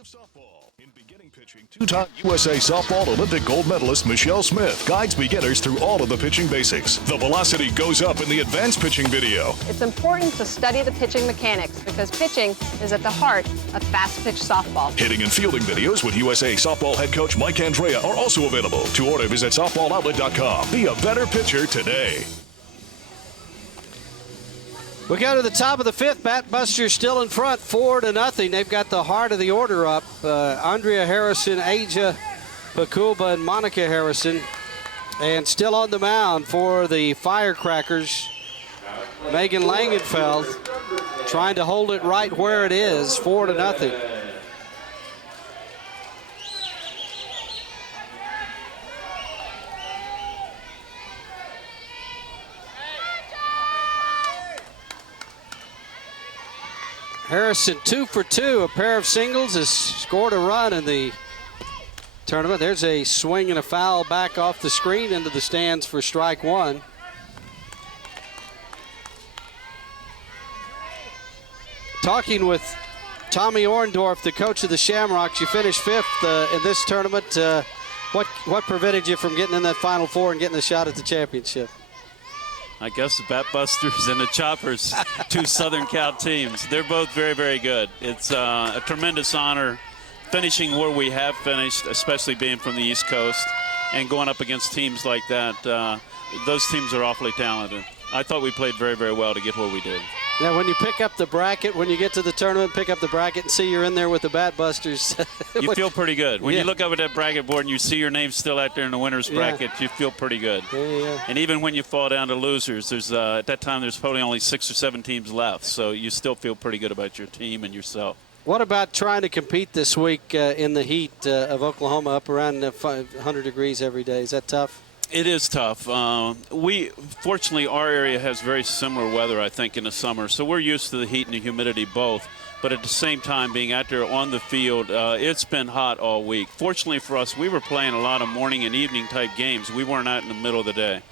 of softball. In beginning pitching, two-time USA softball Olympic gold medalist Michelle Smith guides beginners through all of the pitching basics. The velocity goes up in the advanced pitching video. It's important to study the pitching mechanics because pitching is at the heart of fast-pitch softball. Hitting and fielding videos with USA softball head coach Mike Andrea are also available. To order, visit softballoutlet.com. Be a better pitcher today. We go to the top of the fifth. Batbusters still in front, 4-0. They've got the heart of the order up. Andrea Harrison, Aja Pakulba, and Monica Harrison. And still on the mound for the Firecrackers, Megan Langenfeld, trying to hold it right where it is, 4-0. Harrison 2 for 2, a pair of singles, has scored a run in the tournament. There's a swing and a foul back off the screen into the stands for strike one. Talking with Tommy Orndorff, the coach of the Shamrocks, you finished fifth in this tournament. What prevented you from getting in that Final Four and getting a shot at the championship? I guess the Batbusters and the Choppers, two Southern Cal teams. They're both very, very good. It's a tremendous honor finishing where we have finished, especially being from the East Coast, and going up against teams like that. Those teams are awfully talented. I thought we played very, very well to get where we did. Yeah, when you pick up the bracket, when you get to the tournament, pick up the bracket and see you're in there with the Batbusters. You feel pretty good. When you look up at that bracket board and you see your name still out there in the winner's bracket, you feel pretty good. Yeah. And even when you fall down to losers, there's at that time there's probably only 6 or 7 teams left, so you still feel pretty good about your team and yourself. What about trying to compete this week in the heat of Oklahoma, up around 100 degrees every day? Is that tough? It is tough. Fortunately, our area has very similar weather, I think, in the summer. So we're used to the heat and the humidity both. But at the same time, being out there on the field, it's been hot all week. Fortunately for us, we were playing a lot of morning and evening type games. We weren't out in the middle of the day.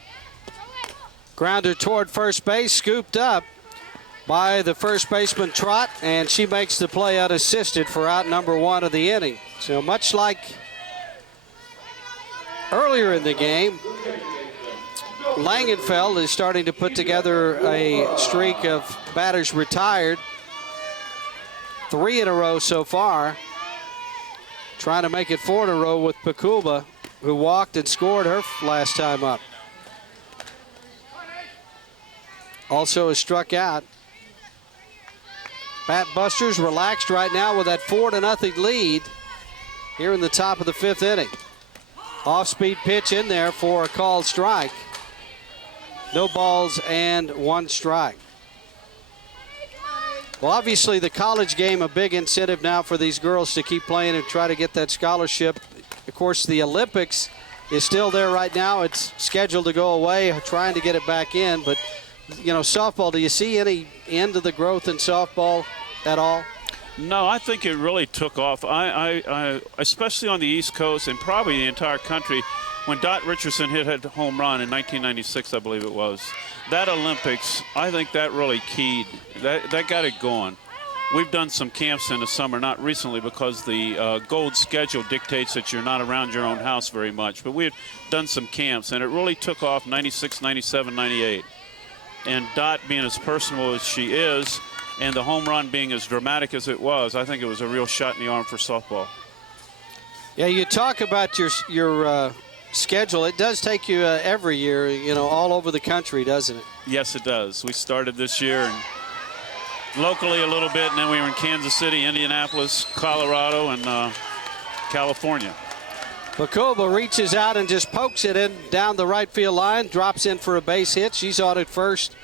Grounder toward first base, scooped up by the first baseman Trott, and she makes the play unassisted for out number 1 of the inning. So much like earlier in the game, Langenfeld is starting to put together a streak of batters retired. 3 in a row so far. Trying to make it 4 in a row with Pakulba, who walked and scored her last time up. Also has struck out. Batbusters relaxed right now with that 4-0 lead here in the top of the 5th inning. Off-speed pitch in there for a called strike. No balls and 1 strike. Well, obviously the college game, a big incentive now for these girls to keep playing and try to get that scholarship. Of course, the Olympics is still there right now. It's scheduled to go away, trying to get it back in. But, you know, softball, do you see any end of the growth in softball at all? No, I think it really took off. I especially on the East Coast and probably the entire country, when Dot Richardson hit a home run in 1996, I believe it was. That Olympics, I think that really keyed. That got it going. We've done some camps in the summer, not recently because the gold schedule dictates that you're not around your own house very much. But we've done some camps, and it really took off 96, 97, 98. And Dot being as personable as she is, and the home run being as dramatic as it was, I think it was a real shot in the arm for softball. Yeah, you talk about your schedule. It does take you every year, you know, all over the country, doesn't it? Yes, it does. We started this year and locally a little bit, and then we were in Kansas City, Indianapolis, Colorado, and California. Pakulba reaches out and just pokes it in down the right field line, drops in for a base hit. She's on at first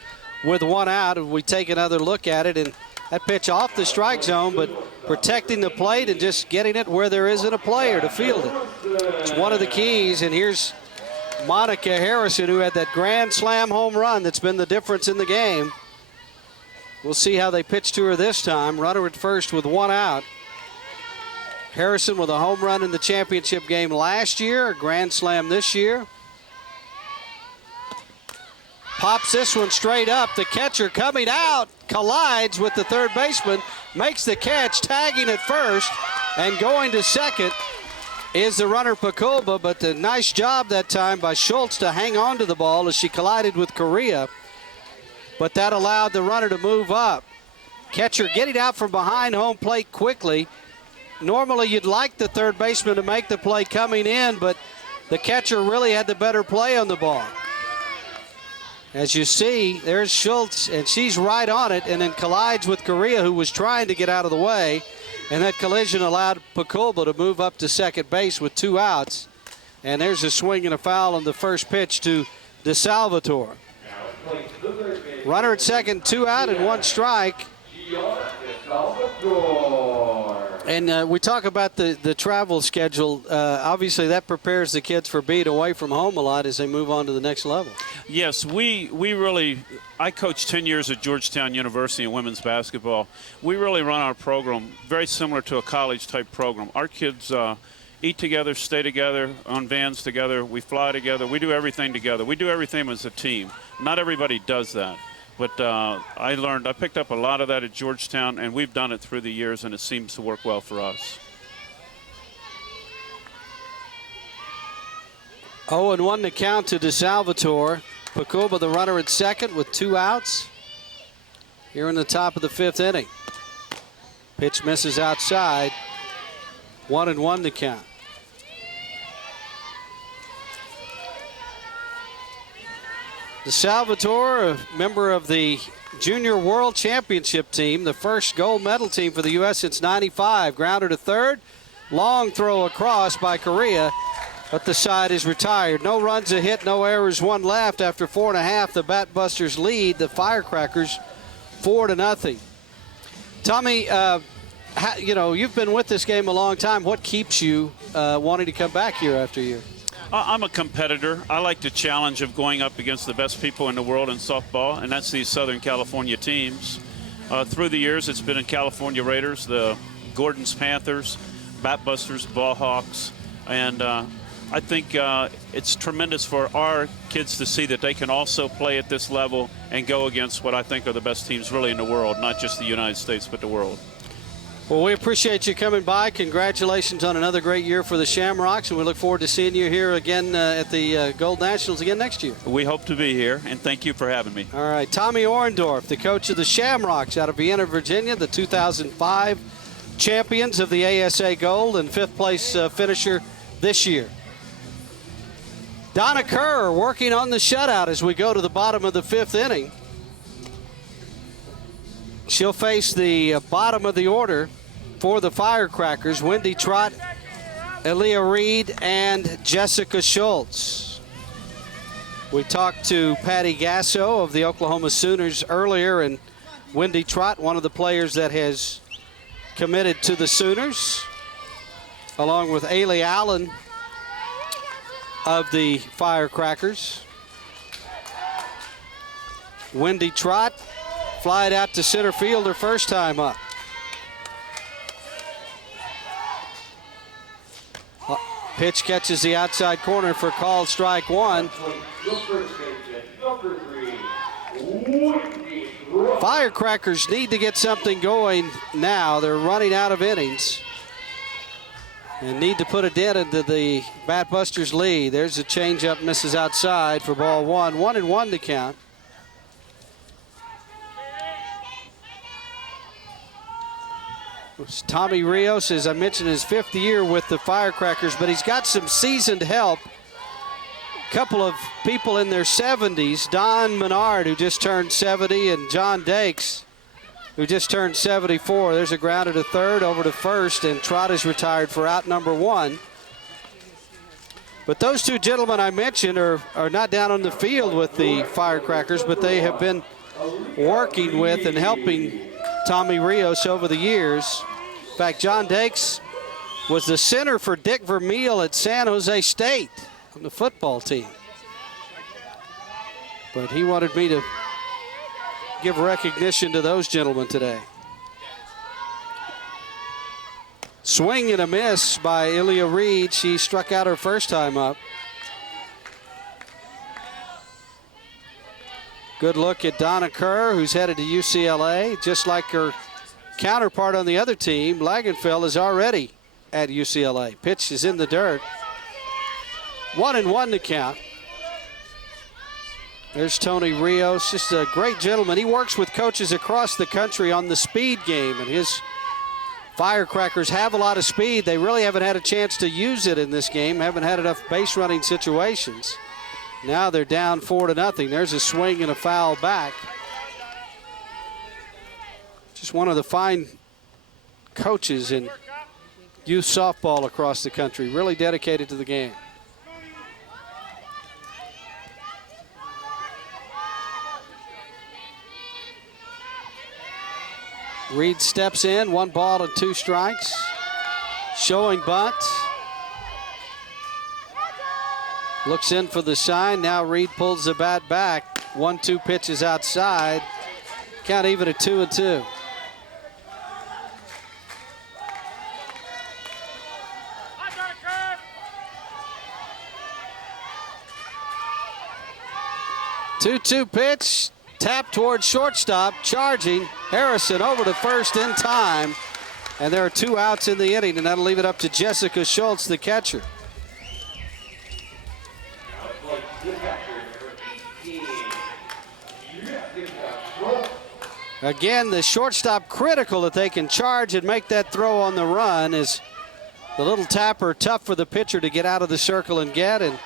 with 1 out, and we take another look at it, and that pitch off the strike zone, but protecting the plate and just getting it where there isn't a player to field it. It's one of the keys, and here's Monica Harrison, who had that grand slam home run that's been the difference in the game. We'll see how they pitch to her this time. Runner at first with 1 out. Harrison with a home run in the championship game last year, a grand slam this year. Pops this one straight up. The catcher coming out, collides with the third baseman, makes the catch, tagging at first. And going to second is the runner Pakulba, but a nice job that time by Schultz to hang on to the ball as she collided with Correa. But that allowed the runner to move up. Catcher getting out from behind home plate quickly. Normally you'd like the third baseman to make the play coming in, but the catcher really had the better play on the ball. As you see, there's Schultz, and she's right on it, and then collides with Correa, who was trying to get out of the way. And that collision allowed Pakulba to move up to second base with 2 outs. And there's a swing and a foul on the first pitch to DeSalvatore. Runner at second, 2 out and 1 strike. And we talk about the travel schedule. Obviously, that prepares the kids for being away from home a lot as they move on to the next level. Yes, we really, I coached 10 years at Georgetown University in women's basketball. We really run our program very similar to a college-type program. Our kids eat together, stay together, on vans together. We fly together. We do everything together. We do everything as a team. Not everybody does that. But I picked up a lot of that at Georgetown, and we've done it through the years, and it seems to work well for us. 0-1 to count to DeSalvatore. Pakulba, the runner at second with 2 outs here in the top of the 5th inning. Pitch misses outside. 1-1 to count. DeSalvatore, a member of the Junior World Championship team, the first gold medal team for the U.S. since '95. Grounder to third. Long throw across by Correa, but the side is retired. No runs, a hit, no errors, 1 left. After 4.5, the Batbusters lead the Firecrackers 4-0. Tommy, you've been with this game a long time. What keeps you wanting to come back year after year? I'm a competitor. I like the challenge of going up against the best people in the world in softball, and that's these Southern California teams. Through the years, it's been in California Raiders, the Gordon's Panthers, Batbusters, Ball Hawks, and I think it's tremendous for our kids to see that they can also play at this level and go against what I think are the best teams really in the world, not just the United States, but the world. Well, we appreciate you coming by. Congratulations on another great year for the Shamrocks, and we look forward to seeing you here again at the Gold Nationals again next year. We hope to be here, and thank you for having me. All right, Tommy Orendorff, the coach of the Shamrocks out of Vienna, Virginia, the 2005 champions of the ASA Gold and 5th place finisher this year. Donna Kerr working on the shutout as we go to the bottom of the 5th inning. She'll face the bottom of the order for the Firecrackers, Wendy Trott, Aaliyah Reed, and Jessica Schultz. We talked to Patty Gasso of the Oklahoma Sooners earlier, and Wendy Trott, one of the players that has committed to the Sooners, along with Ailey Allen of the Firecrackers. Wendy Trott flied out to center field her first time up. Pitch catches the outside corner for called strike 1. Firecrackers need to get something going now. They're running out of innings and need to put a dent into the Batbusters lead. There's a changeup, misses outside for ball 1. 1-1 to count. Tommy Rios, as I mentioned, his 5th year with the Firecrackers, but he's got some seasoned help. A couple of people in their 70s, Don Menard, who just turned 70, and John Dakes, who just turned 74. There's a grounder to third, over to first, and Trott is retired for out number 1. But those 2 gentlemen I mentioned are not down on the field with the Firecrackers, but they have been working with and helping Tommy Rios over the years. In fact, John Dakes was the center for Dick Vermeil at San Jose State on the football team. But he wanted me to give recognition to those gentlemen today. Swing and a miss by Aaliyah Reed. She struck out her first time up. Good look at Donna Kerr, who's headed to UCLA. Just like her counterpart on the other team, Lagenfeld is already at UCLA. Pitch is in the dirt. 1-1 to count. There's Tony Rios, just a great gentleman. He works with coaches across the country on the speed game, and his Firecrackers have a lot of speed. They really haven't had a chance to use it in this game, haven't had enough base running situations. Now they're down 4-0. There's a swing and a foul back. Just one of the fine coaches in youth softball across the country, really dedicated to the game. Reed steps in, 1 ball and 2 strikes. Showing bunt. Looks in for the sign. Now Reed pulls the bat back. 1-2 pitches outside. Count even at 2-2. Two-two pitch. Tap towards shortstop, charging. Harrison over to first in time. And there are 2 outs in the inning, and that'll leave it up to Jessica Schultz, the catcher. Again, the shortstop critical that they can charge and make that throw on the run. Is the little tapper tough for the pitcher to get out of the circle and get, and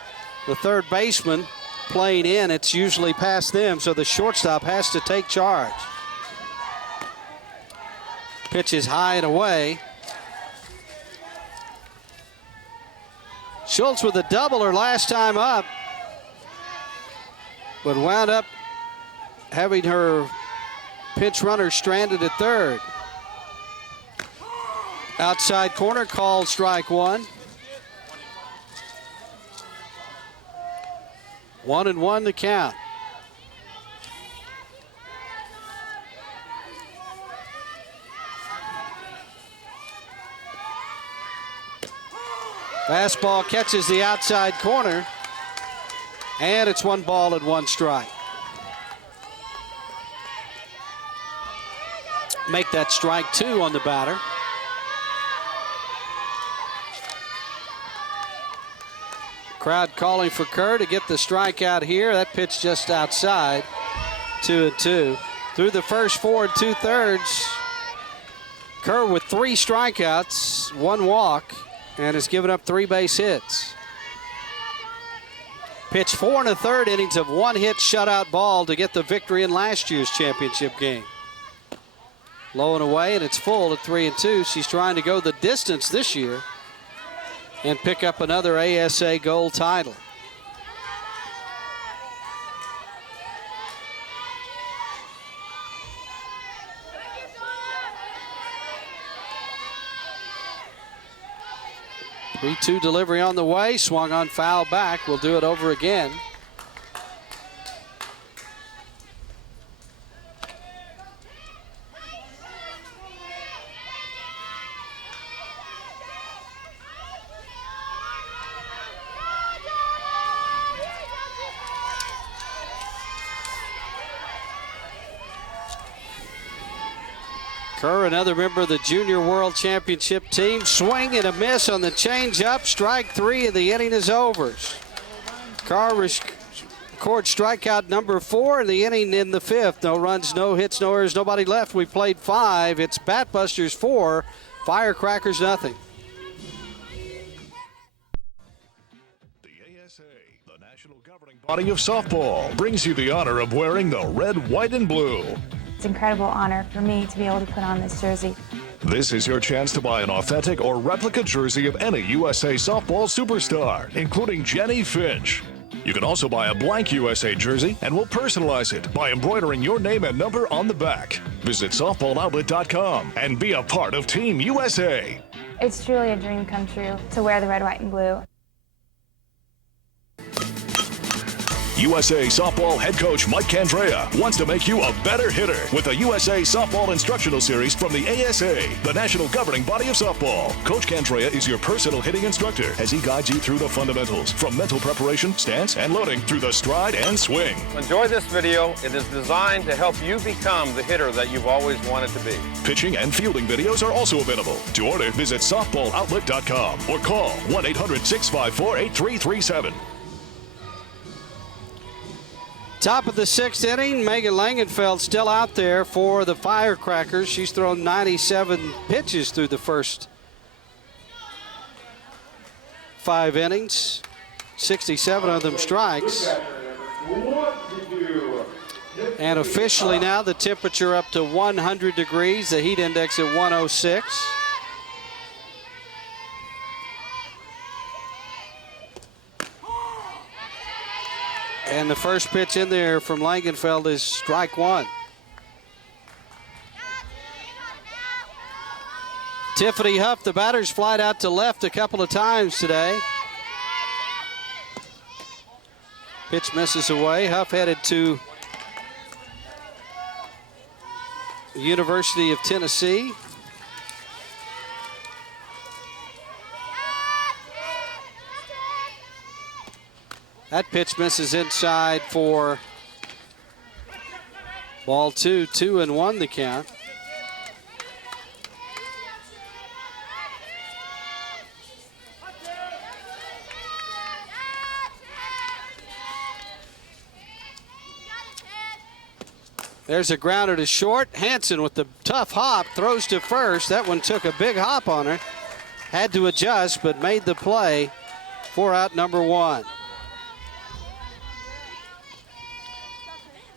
the third baseman playing in, it's usually past them, so the shortstop has to take charge. Pitch is high and away. Schultz with a double her last time up, but wound up having her pinch runner stranded at third. Outside corner called strike 1. 1-1 to count. Fastball catches the outside corner, and it's 1 ball and 1 strike. Make that strike 2 on the batter. Crowd calling for Kerr to get the strikeout here. That pitch just outside. 2-2. Through the first 4 2/3, Kerr with 3 strikeouts, 1 walk, and has given up 3 base hits. Pitched 4 1/3 innings of 1 hit shutout ball to get the victory in last year's championship game. Low and away, and it's full at 3-2. She's trying to go the distance this year and pick up another ASA gold title. Three-two delivery on the way, swung on foul back. We'll do it over again. Kerr, another member of the Junior World Championship team. Swing and a miss on the changeup. Strike 3 of the inning is over. Kerr records strikeout number 4 in the inning in the 5th. No runs, no hits, no errors, nobody left. We played 5. It's Batbusters 4, Firecrackers nothing. The ASA, the national governing body of softball, brings you the honor of wearing the red, white, and blue. It's an incredible honor for me to be able to put on this jersey. This is your chance to buy an authentic or replica jersey of any USA softball superstar, including Jenny Finch. You can also buy a blank USA jersey, and we'll personalize it by embroidering your name and number on the back. Visit softballoutlet.com and be a part of Team USA. It's truly a dream come true to wear the red, white, and blue. USA Softball head coach Mike Candrea wants to make you a better hitter with the USA Softball Instructional Series from the ASA, the national governing body of softball. Coach Candrea is your personal hitting instructor as he guides you through the fundamentals, from mental preparation, stance, and loading through the stride and swing. Enjoy this video. It is designed to help you become the hitter that you've always wanted to be. Pitching and fielding videos are also available. To order, visit softballoutlet.com or call 1-800-654-8337. Top of the 6th inning, Megan Langenfeld still out there for the Firecrackers. She's thrown 97 pitches through the first 5 innings, 67 of them strikes. And officially now the temperature up to 100 degrees, the heat index at 106. And the first pitch in there from Langenfeld is strike 1. Tiffany Huff, the batter's flied out to left a couple of times today. Pitch misses away. Huff headed to University of Tennessee. That pitch misses inside for ball 2, 2-1 the count. There's a grounder to short. Hanson with the tough hop throws to first. That one took a big hop on her. Had to adjust, but made the play for out number 1.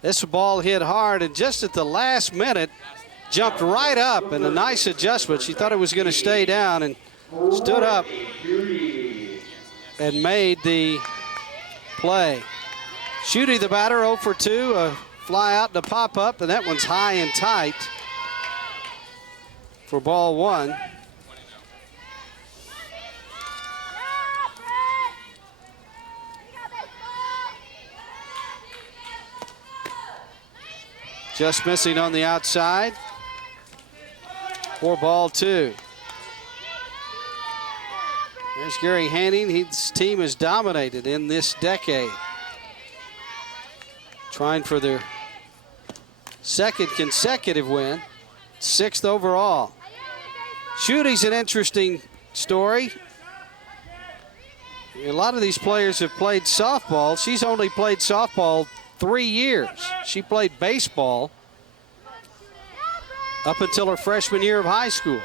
This ball hit hard, and just at the last minute, jumped right up, and a nice adjustment. She thought it was going to stay down and stood up and made the play. Schutte, the batter, 0 for 2, a fly out and a pop up, and that one's high and tight for ball 1. Just missing on the outside for ball 2. There's Gary Hanning. His team has dominated in this decade. Trying for their 2nd consecutive win, 6th overall. Schutte's an interesting story. A lot of these players have played softball. She's only played softball 3 years. She played baseball up until her freshman year of high school.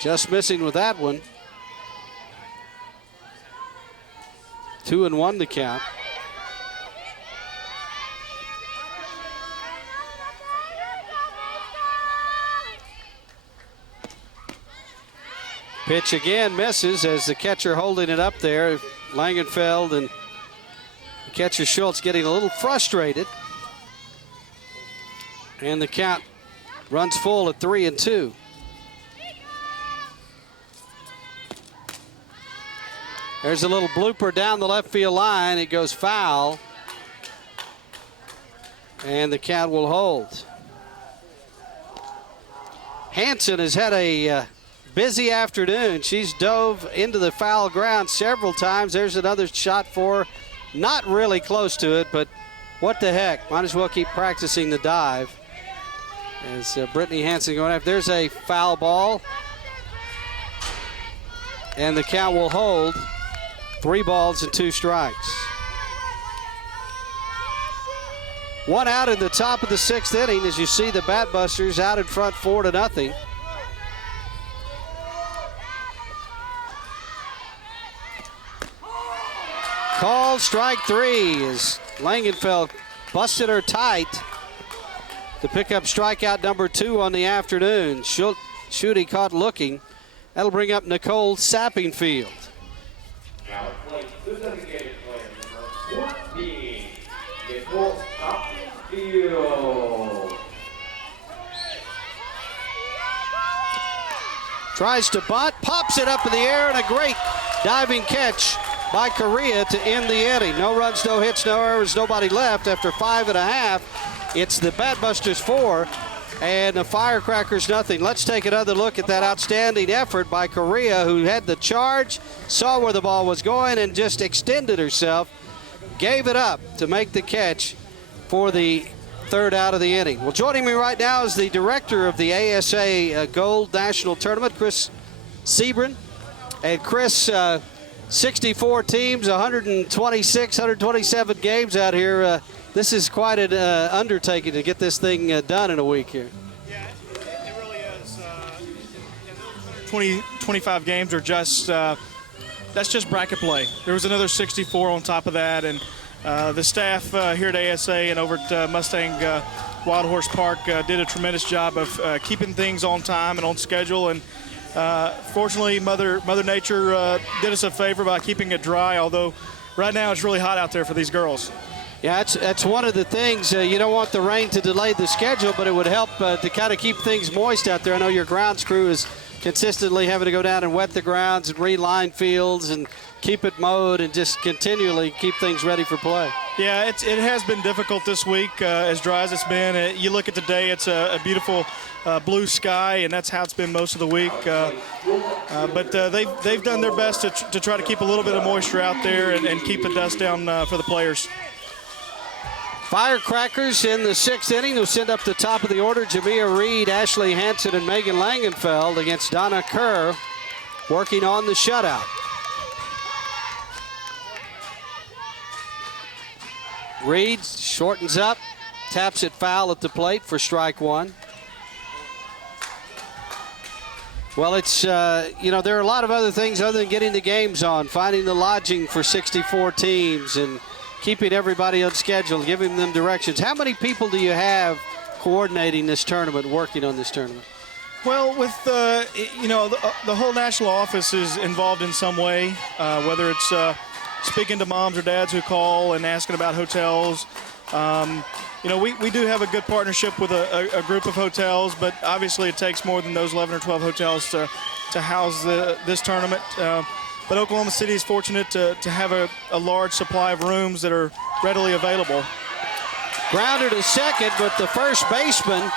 Just missing with that one. 2-1 the count. Pitch again misses as the catcher holding it up there. Langenfeld and catcher Schultz getting a little frustrated. And the count runs full at 3-2. There's a little blooper down the left field line. It goes foul. And the count will hold. Hanson has had a busy afternoon. She's dove into the foul ground several times. There's another shot for her. Not really close to it, but what the heck. Might as well keep practicing the dive. As Brittany Hanson going after. There's a foul ball. And the count will hold. 3 balls and 2 strikes. 1 out in the top of the 6th inning as you see the Batbusters out in front 4-0. Called strike 3 as Langenfeld busted her tight to pick up strikeout number 2 on the afternoon. Schutte caught looking. That'll bring up Nicole Sappingfield. Now plays the designated player number 14, Nicole Sappingfield. Tries to bunt, pops it up in the air, and a great diving catch by Correa to end the inning. No runs, no hits, no errors, nobody left after 5.5. It's the Batbusters 4 and the Firecrackers nothing. Let's take another look at that outstanding effort by Correa, who had the charge, saw where the ball was going, and just extended herself, gave it up to make the catch for the third out of the inning. Well, joining me right now is the director of the ASA Gold National Tournament, Chris Sebrin. And Chris, 64 teams, 126, 127 games out here. This is quite an undertaking to get this thing done in a week here. Yeah, it really is. 25 games are just, that's just bracket play. There was another 64 on top of that, and the staff here at ASA and over at Mustang Wild Horse Park did a tremendous job of keeping things on time and on schedule. And fortunately, Mother Nature did us a favor by keeping it dry, although right now it's really hot out there for these girls. Yeah, that's one of the things. You don't want the rain to delay the schedule, but it would help to kind of keep things moist out there. I know your grounds crew is consistently having to go down and wet the grounds and reline fields and keep it mowed and just continually keep things ready for play. Yeah, it has been difficult this week, as dry as it's been. You look at today, it's a beautiful blue sky, and that's how it's been most of the week. But they've done their best to try to keep a little bit of moisture out there and keep the dust down for the players. Firecrackers in the 6th inning will send up the top of the order. Jamia Reed, Ashley Hansen, and Megan Langenfeld against Donna Kerr working on the shutout. Reed shortens up, taps it foul at the plate for strike one. Well, it's, you know, there are a lot of other things other than getting the games on, finding the lodging for 64 teams and keeping everybody on schedule, giving them directions. How many people do you have coordinating this tournament, working on this tournament? Well, with, you know, the whole national office is involved in some way, whether it's speaking to moms or dads who call and asking about hotels. You know, we do have a good partnership with a group of hotels, but obviously it takes more than those 11 or 12 hotels to house this tournament. But Oklahoma City is fortunate to have a large supply of rooms that are readily available. Grounded to second, but the first baseman,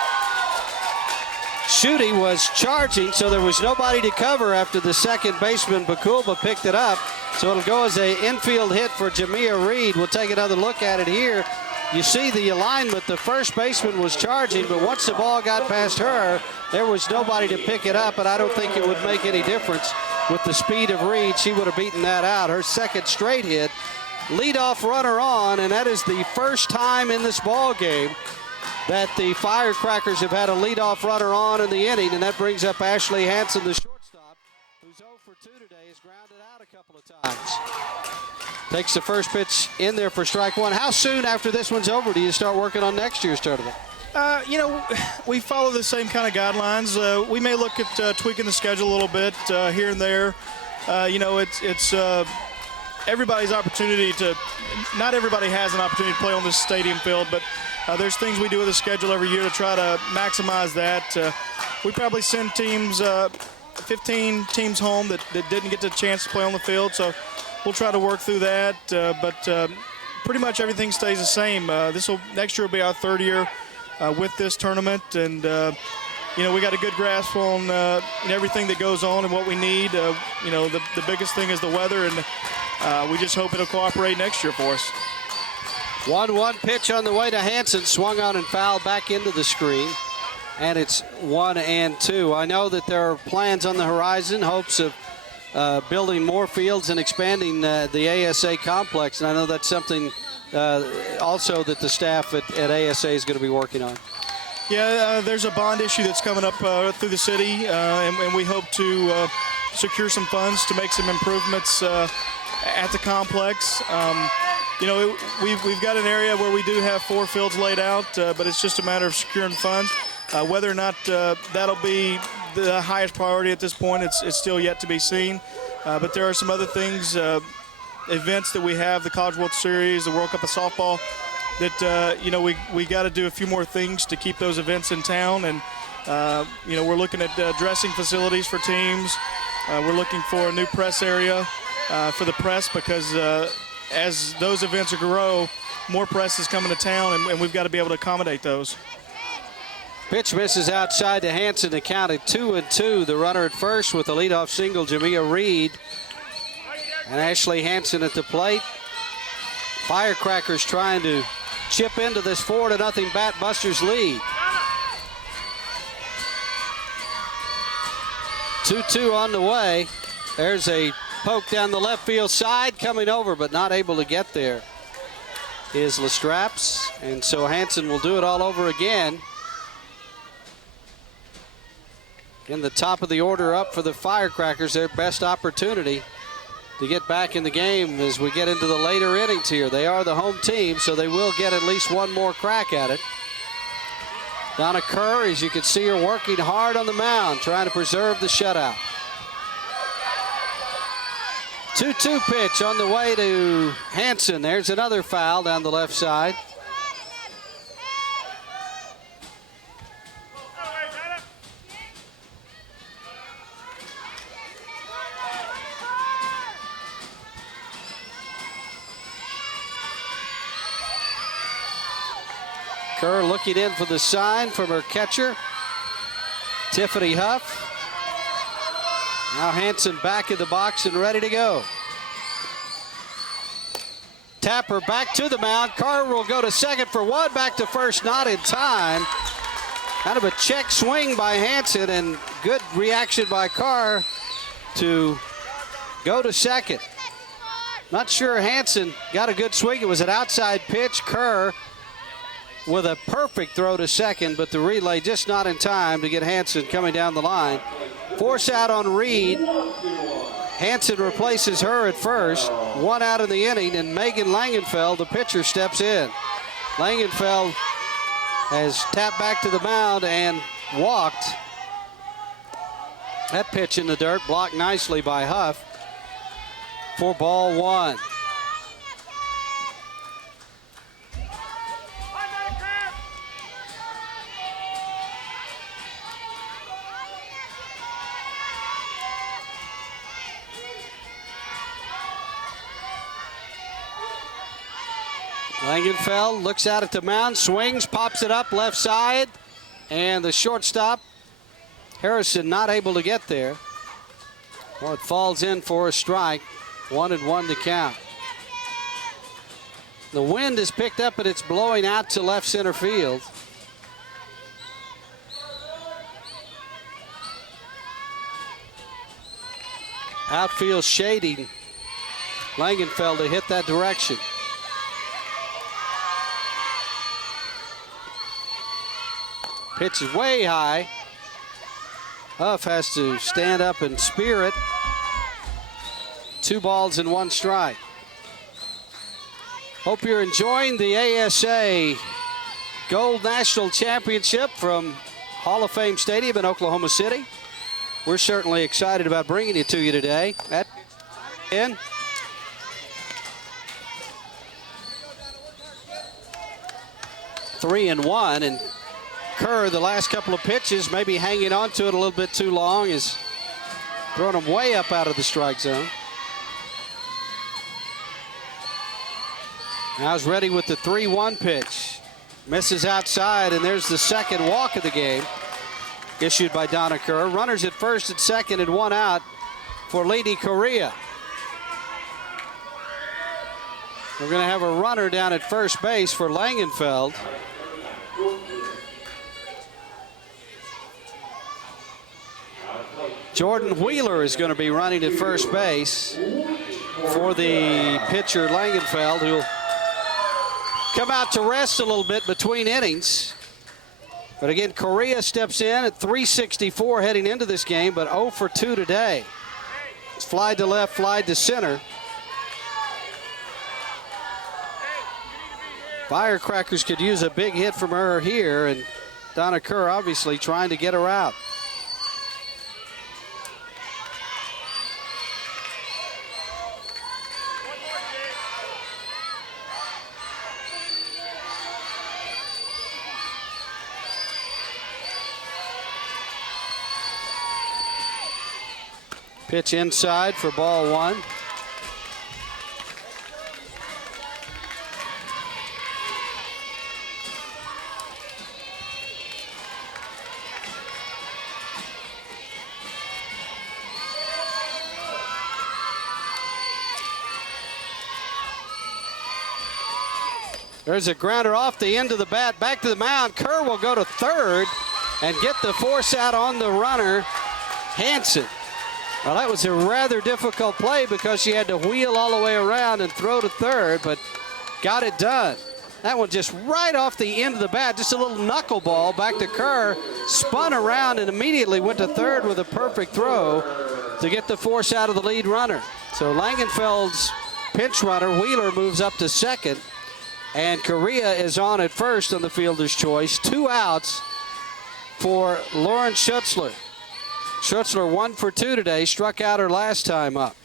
Schutte, was charging, so there was nobody to cover after the second baseman, Bakulba, picked it up. So it'll go as an infield hit for Jamia Reed. We'll take another look at it here. You see the alignment. The first baseman was charging, but once the ball got past her, there was nobody to pick it up, and I don't think it would make any difference with the speed of Reed. She would have beaten that out. Her second straight hit. Leadoff runner on, and that is the first time in this ball game that the Firecrackers have had a leadoff runner on in the inning, and that brings up Ashley Hansen, the shortstop, who's 0 for 2 today, has grounded out a couple of times. Takes the first pitch in there for strike one. How soon after this one's over do you start working on next year's tournament? You know, we follow the same kind of guidelines. We may look at tweaking the schedule a little bit here and there. You know, it's everybody's opportunity to, not everybody has an opportunity to play on this stadium field, but there's things we do with the schedule every year to try to maximize that. We probably send teams, 15 teams home that didn't get the chance to play on the field, so we'll try to work through that. But pretty much everything stays the same. Next year will be our third year with this tournament, and you know, we got a good grasp on everything that goes on and what we need. You know, the biggest thing is the weather, and we just hope it'll cooperate next year for us. 1-1 pitch on the way to Hansen, swung on and fouled back into the screen, and it's 1-2. I know that there are plans on the horizon, hopes of building more fields and expanding the ASA complex, and I know that's something also that the staff at ASA is going to be working on. Yeah, there's a bond issue that's coming up through the city, and we hope to secure some funds to make some improvements at the complex. You know, we've got an area where we do have 4 fields laid out, but it's just a matter of securing funds. Whether or not that'll be the highest priority at this point, it's still yet to be seen. But there are some other things, events that we have, the College World Series, the World Cup of Softball, that, you know, we got to do a few more things to keep those events in town. And We're looking at dressing facilities for teams. We're looking for a new press area for the press because as those events grow, more press is coming to town, and we've got to be able to accommodate those. Pitch misses outside to Hanson. The count at 2-2. The runner at first with the leadoff single, Jamia Reed. And Ashley Hanson at the plate. Firecrackers trying to chip into this 4-0 Batbusters lead. 2-2 on the way. There's a poke down the left field side, coming over but not able to get there is Lestraps, and so Hanson will do it all over again. In the top of the order up for the Firecrackers, their best opportunity to get back in the game as we get into the later innings here. They are the home team, so they will get at least one more crack at it. Donna Kerr, as you can see her working hard on the mound, trying to preserve the shutout. 2-2 pitch on the way to Hanson. There's another foul down the left side. Kerr looking in for the sign from her catcher, Tiffany Huff. Now Hanson back in the box and ready to go. Tapper back to the mound. Carr will go to second for one. Back to first, not in time. Kind of a check swing by Hanson and good reaction by Carr to go to second. Not sure Hanson got a good swing. It was an outside pitch. Kerr with a perfect throw to second, but the relay just not in time to get Hanson coming down the line. Force out on Reed. Hanson replaces her at first. One out in the inning, and Megan Langenfeld, the pitcher, steps in. Langenfeld has tapped back to the mound and walked. That pitch in the dirt, blocked nicely by Huff for ball one. Langenfeld looks out at the mound, swings, pops it up left side, and the shortstop, Harrison, not able to get there. Well, it falls in for a strike. 1-1 to count. The wind is picked up and it's blowing out to left center field. Outfield shading Langenfeld to hit that direction. Pitch is way high. Huff has to stand up and spear it. 2 balls and 1 strike. Hope you're enjoying the ASA Gold National Championship from Hall of Fame Stadium in Oklahoma City. We're certainly excited about bringing it to you today. At in. Three and one, and Kerr, the last couple of pitches, maybe hanging on to it a little bit too long, is throwing them way up out of the strike zone. Now he's ready with the 3-1 pitch. Misses outside, and there's the second walk of the game issued by Donna Kerr. Runners at first and second and 1 out for Lady Correa. We're going to have a runner down at first base for Langenfeld. Jordan Wheeler is going to be running at first base for the pitcher Langenfeld, who'll come out to rest a little bit between innings. But again, Correa steps in at .364 heading into this game, but 0 for 2 today. It's fly to left, fly to center. Firecrackers could use a big hit from her here, and Donna Kerr obviously trying to get her out. Pitch inside for ball one. There's a grounder off the end of the bat, back to the mound. Kerr will go to third and get the force out on the runner, Hansen. Well, that was a rather difficult play because she had to wheel all the way around and throw to third, but got it done. That one just right off the end of the bat, just a little knuckleball back to Kerr, spun around and immediately went to third with a perfect throw to get the force out of the lead runner. So Langenfeld's pinch runner, Wheeler, moves up to second. And Correa is on at first on the fielder's choice. 2 outs for Lauren Schutzler. Schutzler 1 for 2 today, struck out her last time up.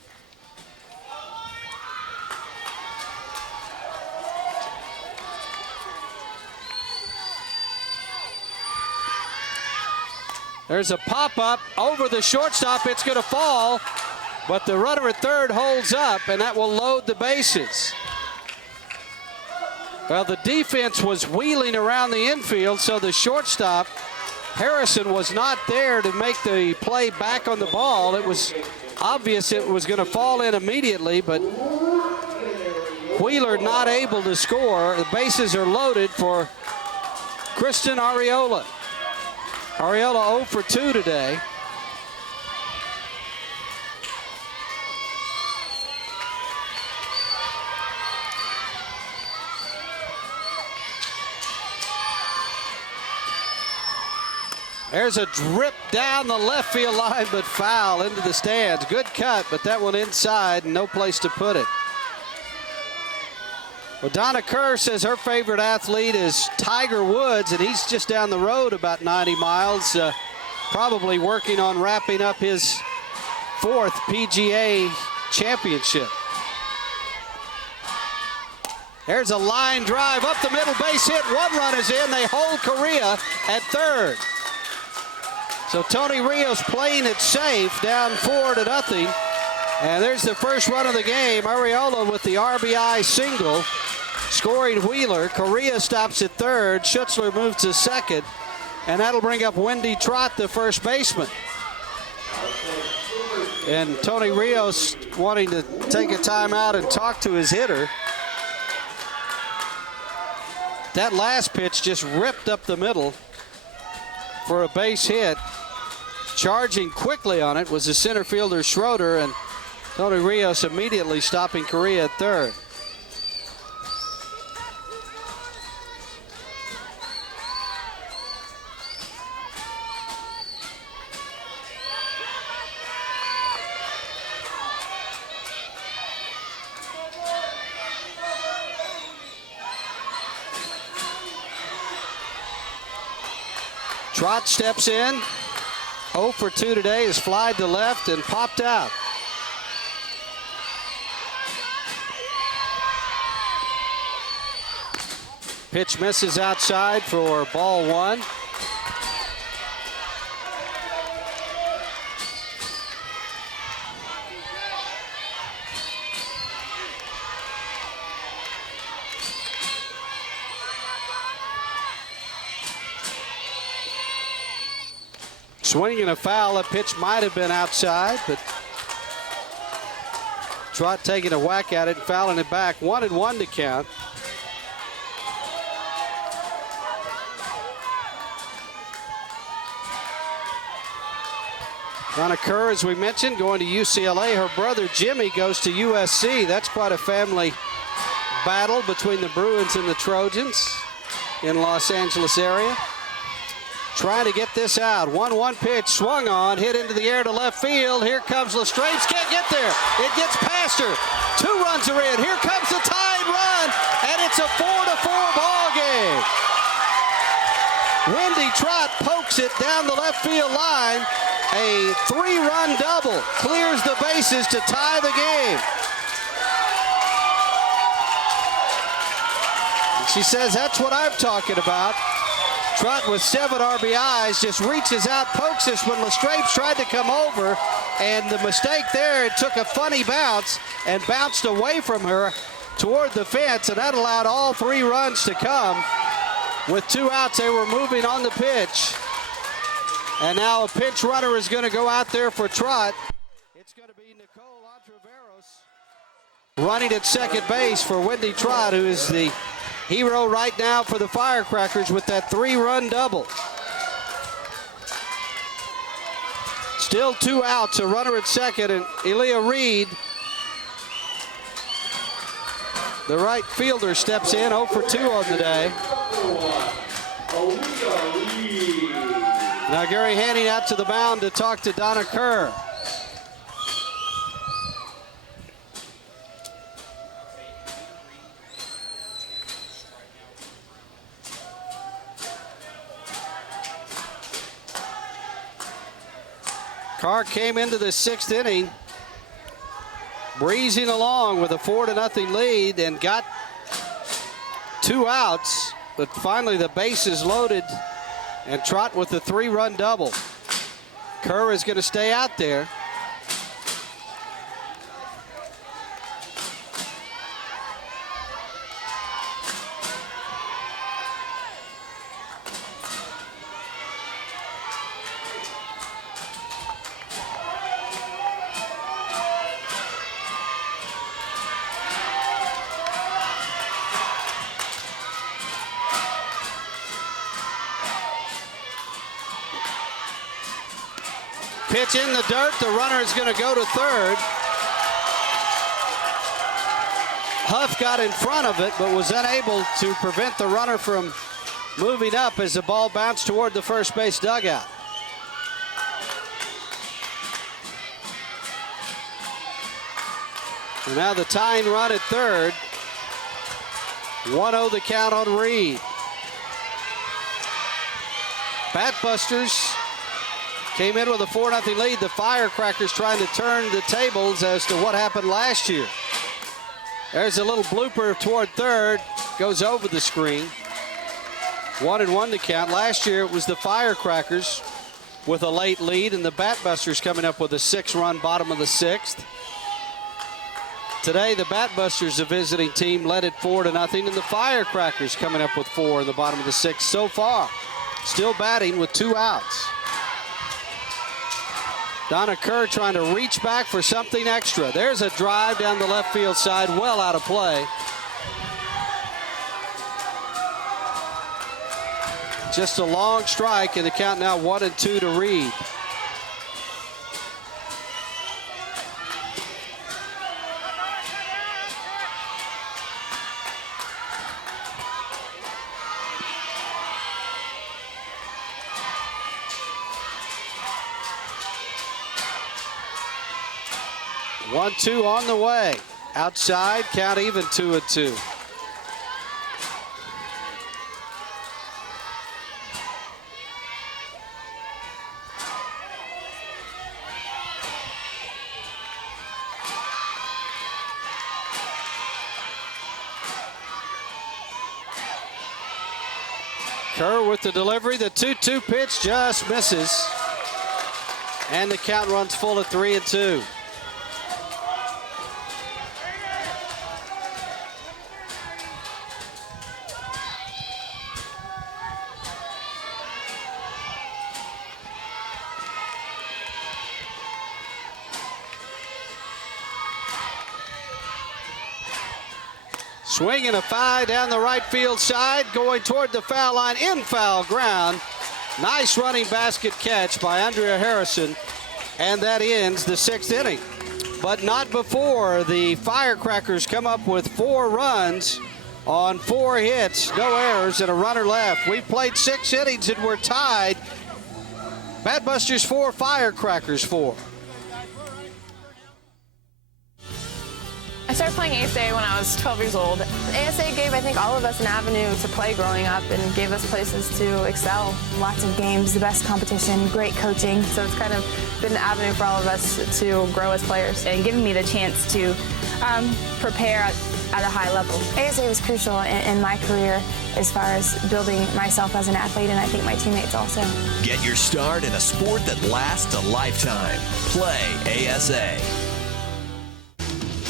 There's a pop-up over the shortstop. It's going to fall, but the runner at third holds up, and that will load the bases. Well, the defense was wheeling around the infield, so the shortstop, Harrison, was not there to make the play back on the ball. It was obvious it was going to fall in immediately, but Wheeler not able to score. The bases are loaded for Kristen Arriola. Arriola 0 for 2 today. There's a drip down the left field line, but foul into the stands. Good cut, but that one inside, and no place to put it. Well, Donna Kerr says her favorite athlete is Tiger Woods, and he's just down the road about 90 miles, probably working on wrapping up his 4th PGA championship. There's a line drive up the middle, base hit. 1 run is in. They hold Correa at third. So Tony Rios playing it safe, down 4-0. And there's the first run of the game. Arriola with the RBI single, scoring Wheeler. Correa stops at third. Schutzler moves to second. And that'll bring up Wendy Trott, the first baseman. And Tony Rios wanting to take a timeout and talk to his hitter. That last pitch just ripped up the middle for a base hit. Charging quickly on it was the center fielder Schroeder, and Tony Rios immediately stopping Correa at third. Trott steps in. 0 for 2 today, is flied to left and popped out. Pitch misses outside for ball 1. Swinging a foul. That pitch might have been outside, but Trott taking a whack at it and fouling it back. 1-1 to count. Donna Kerr, as we mentioned, going to UCLA. Her brother Jimmy goes to USC. That's quite a family battle between the Bruins and the Trojans in Los Angeles area. Trying to get this out. 1-1 pitch, swung on, hit into the air to left field. Here comes Lestrades, can't get there. It gets past her. 2 runs are in. Here comes the tying run, and it's a 4-4 ball game. Wendy Trott pokes it down the left field line. A 3-run double clears the bases to tie the game. And she says, that's what I'm talking about. Trott with 7 RBIs just reaches out, pokes us when Lestrades tried to come over. And the mistake there, it took a funny bounce and bounced away from her toward the fence, and that allowed all 3 runs to come. With 2 outs, they were moving on the pitch. And now a pinch runner is going to go out there for Trot. It's going to be Nicole Entreveros running at second base for Wendy Trot, who is the hero right now for the Firecrackers with that 3-run double. Still 2 outs, a runner at second, and Elia Reed, the right fielder, steps in 0 for 2 on the day. Now Gary Hanning out to the mound to talk to Donna Kerr. Carr came into the 6th inning breezing along with a 4-0 lead and got 2 outs, but finally the bases loaded and Trot with the 3-run double. Kerr is going to stay out there. Pitch in the dirt. The runner is going to go to third. Huff got in front of it, but was unable to prevent the runner from moving up as the ball bounced toward the first base dugout. And now the tying run at third. 1-0 the count on Reed. Batbusters came in with a 4-0 lead. The Firecrackers trying to turn the tables as to what happened last year. There's a little blooper toward third. Goes over the screen. 1-1 to count. Last year it was the Firecrackers with a late lead, and the Batbusters coming up with a 6-run bottom of the 6th. Today the Batbusters, the visiting team, led it 4-0, and the Firecrackers coming up with 4 in the bottom of the 6th so far. Still batting with 2 outs. Donna Kerr trying to reach back for something extra. There's a drive down the left field side, well out of play. Just a long strike, and the count now 1-2 to Reed. One, 2 on the way. Outside, count even 2-2. Kerr with the delivery. The 2-2 pitch just misses. And the count runs full at 3-2. Swinging a 5 down the right field side, going toward the foul line, in foul ground. Nice running basket catch by Andrea Harrison, and that ends the 6th inning. But not before the Firecrackers come up with 4 runs on 4 hits, no errors, and a runner left. We've played 6 innings and we're tied. Batbusters 4, Firecrackers 4. I started playing ASA when I was 12 years old. ASA gave, I think, all of us an avenue to play growing up and gave us places to excel. Lots of games, the best competition, great coaching. So it's kind of been an avenue for all of us to grow as players. And giving me the chance to prepare at a high level. ASA was crucial in my career as far as building myself as an athlete, and I think my teammates also. Get your start in a sport that lasts a lifetime. Play ASA.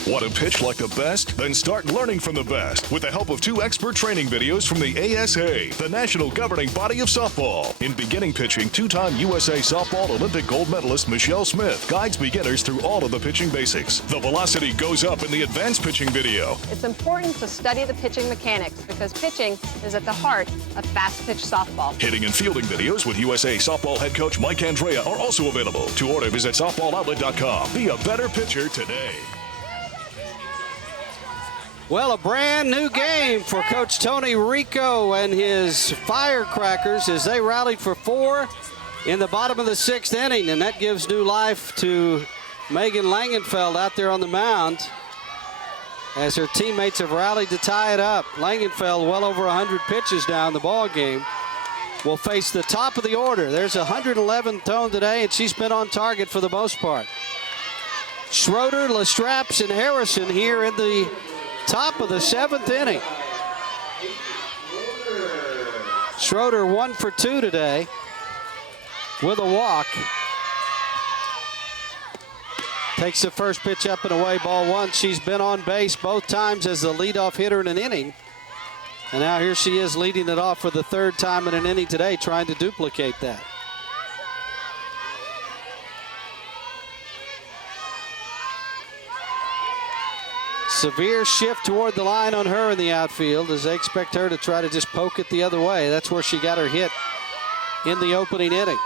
Want to pitch like the best? Then start learning from the best with the help of 2 expert training videos from the ASA, the national governing body of softball. In beginning pitching, 2-time USA softball Olympic gold medalist Michelle Smith guides beginners through all of the pitching basics. The velocity goes up in the advanced pitching video. It's important to study the pitching mechanics because pitching is at the heart of fast-pitch softball. Hitting and fielding videos with USA softball head coach Mike Andrea are also available. To order, visit softballoutlet.com. Be a better pitcher today. Well, a brand new game for Coach Tony Rico and his Firecrackers as they rallied for 4 in the bottom of the 6th inning, and that gives new life to Megan Langenfeld out there on the mound as her teammates have rallied to tie it up. Langenfeld, well over 100 pitches now in the ball game, will face the top of the order. There's 111 thrown today, and she's been on target for the most part. Schroeder, Lestraps, and Harrison here in the top of the 7th inning. Schroeder 1 for 2 today with a walk. Takes the first pitch up and away, ball 1. She's been on base both times as the leadoff hitter in an inning. And now here she is leading it off for the 3rd time in an inning today, trying to duplicate that. Severe shift toward the line on her in the outfield as they expect her to try to just poke it the other way. That's where she got her hit in the opening inning.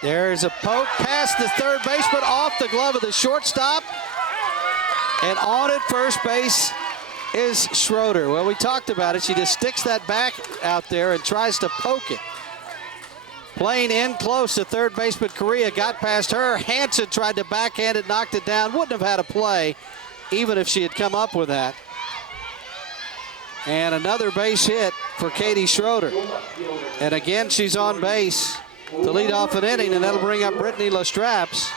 There's a poke past the third baseman, off the glove of the shortstop. And on at first base is Schroeder. Well, we talked about it. She just sticks that back out there and tries to poke it. Playing in close to third baseman Correa, got past her. Hansen tried to backhand it, knocked it down. Wouldn't have had a play even if she had come up with that. And another base hit for Katie Schroeder. And again, she's on base to lead off an inning, and that'll bring up Brittany Lestraps.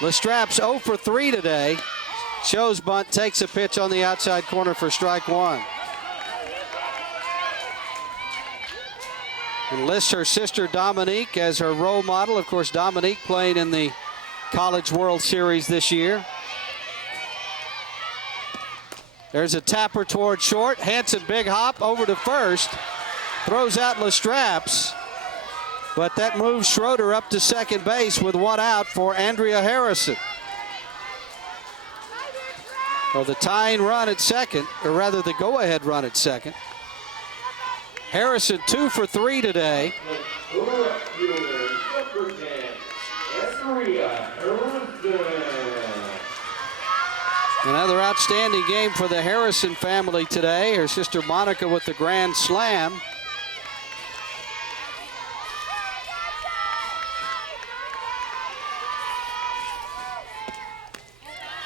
Lestraps 0 for 3 today. Shows bunt, takes a pitch on the outside corner for strike 1. And lists her sister Dominique as her role model. Of course, Dominique playing in the College World Series this year. There's a tapper toward short. Hansen, big hop over to first. Throws out Lestraps. But that moves Schroeder up to second base with 1 out for Andrea Harrison. Well, the tying run at second, or rather the go-ahead run at second. Harrison 2 for 3 today. Another outstanding game for the Harrison family today. Her sister Monica with the grand slam.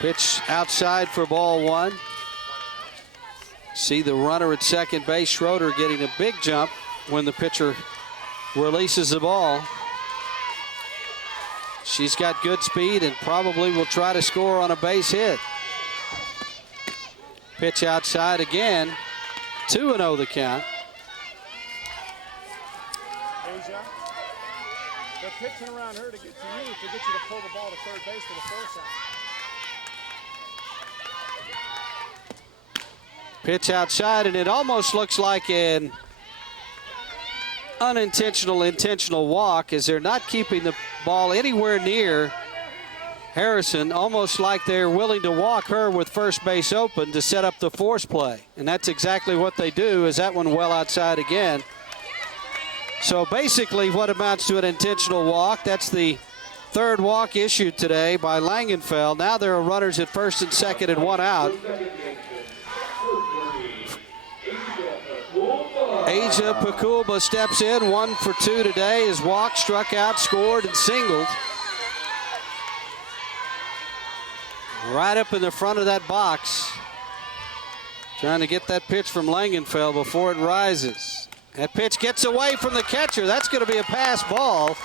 Pitch outside for ball 1. See the runner at second base, Schroeder, getting a big jump when the pitcher releases the ball. She's got good speed and probably will try to score on a base hit. Pitch outside again. 2-0 the count. Asia, they're pitching around her to get to you to get you to pull the ball to third base for the force out. Pitch outside, and it almost looks like an intentional walk as they're not keeping the ball anywhere near Harrison, almost like they're willing to walk her with first base open to set up the force play. And that's exactly what they do, as that one well outside again. So basically what amounts to an intentional walk. That's the 3rd walk issued today by Langenfeld. Now there are runners at first and second and 1 out. Asia Pakulba steps in, 1 for 2 today. Is walked, struck out, scored, and singled. Right up in the front of that box. Trying to get that pitch from Langenfeld before it rises. That pitch gets away from the catcher. That's going to be a pass ball,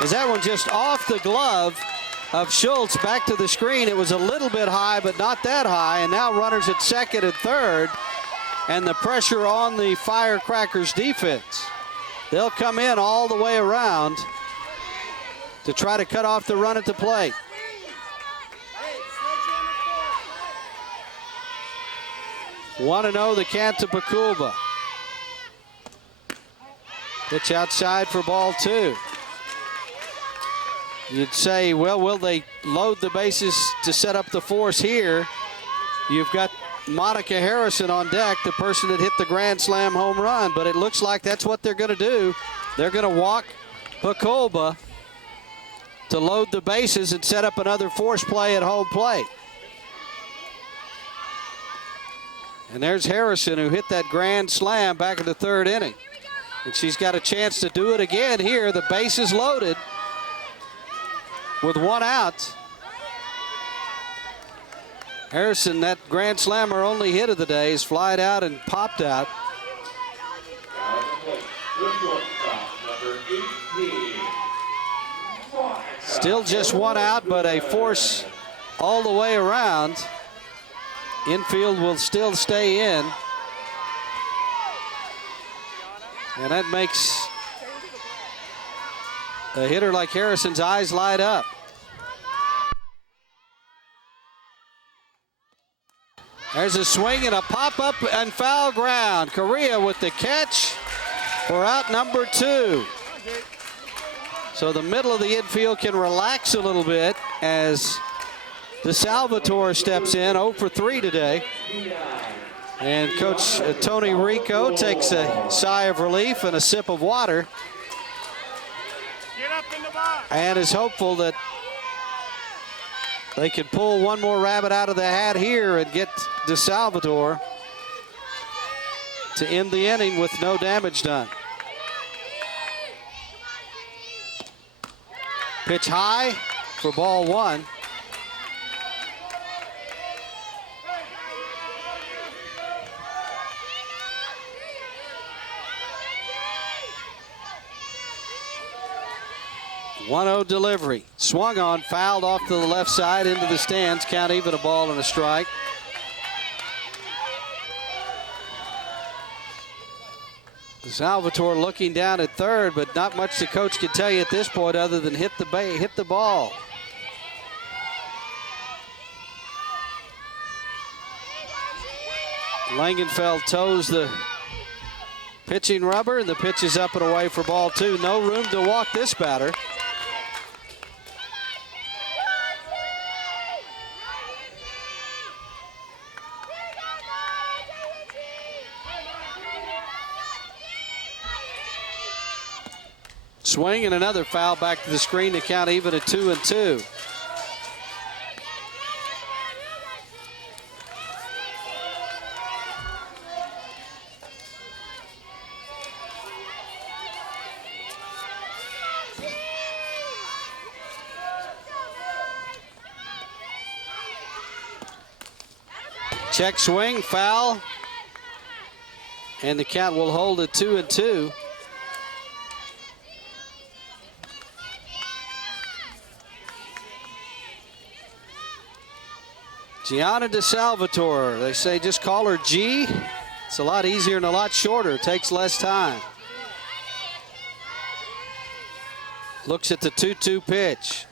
as that one just off the glove of Schultz back to the screen. It was a little bit high, but not that high. And now runners at second and third. And the pressure on the Firecrackers defense. They'll come in all the way around to try to cut off the run at the plate. One and 0 the count to Pakulba. Pitch outside for ball 2. You'd say, well, will they load the bases to set up the force here? You've got Monica Harrison on deck, the person that hit the grand slam home run, but it looks like that's what they're going to do. They're going to walk Pakulba to load the bases and set up another force play at home plate. And there's Harrison, who hit that grand slam back in the third inning. And she's got a chance to do it again here. The base is loaded with one out. Harrison, that grand slam, her only hit of the day, is flied out and popped out. Still just one out, but a force all the way around. Infield will still stay in. And that makes a hitter like Harrison's eyes light up. There's a swing and a pop-up and foul ground. Correa with the catch for out number 2. So the middle of the infield can relax a little bit as DeSalvatore steps in, 0 for 3 today. And Coach Tony Rico takes a sigh of relief and a sip of water. And is hopeful that they can pull one more rabbit out of the hat here and get DeSalvatore to end the inning with no damage done. Pitch high for ball 1. One-0 delivery. Swung on, fouled off to the left side into the stands. Count even, a ball and a strike. Salvatore looking down at third, but not much the coach can tell you at this point other than hit the ball. Langenfeld toes the pitching rubber, and the pitch is up and away for ball 2. No room to walk this batter. Swing and another foul back to the screen to count even at 2-2. Check swing, foul, and the count will hold at 2-2. Gianna DeSalvatore, they say just call her G. It's a lot easier and a lot shorter. It takes less time. Looks at the 2-2 pitch.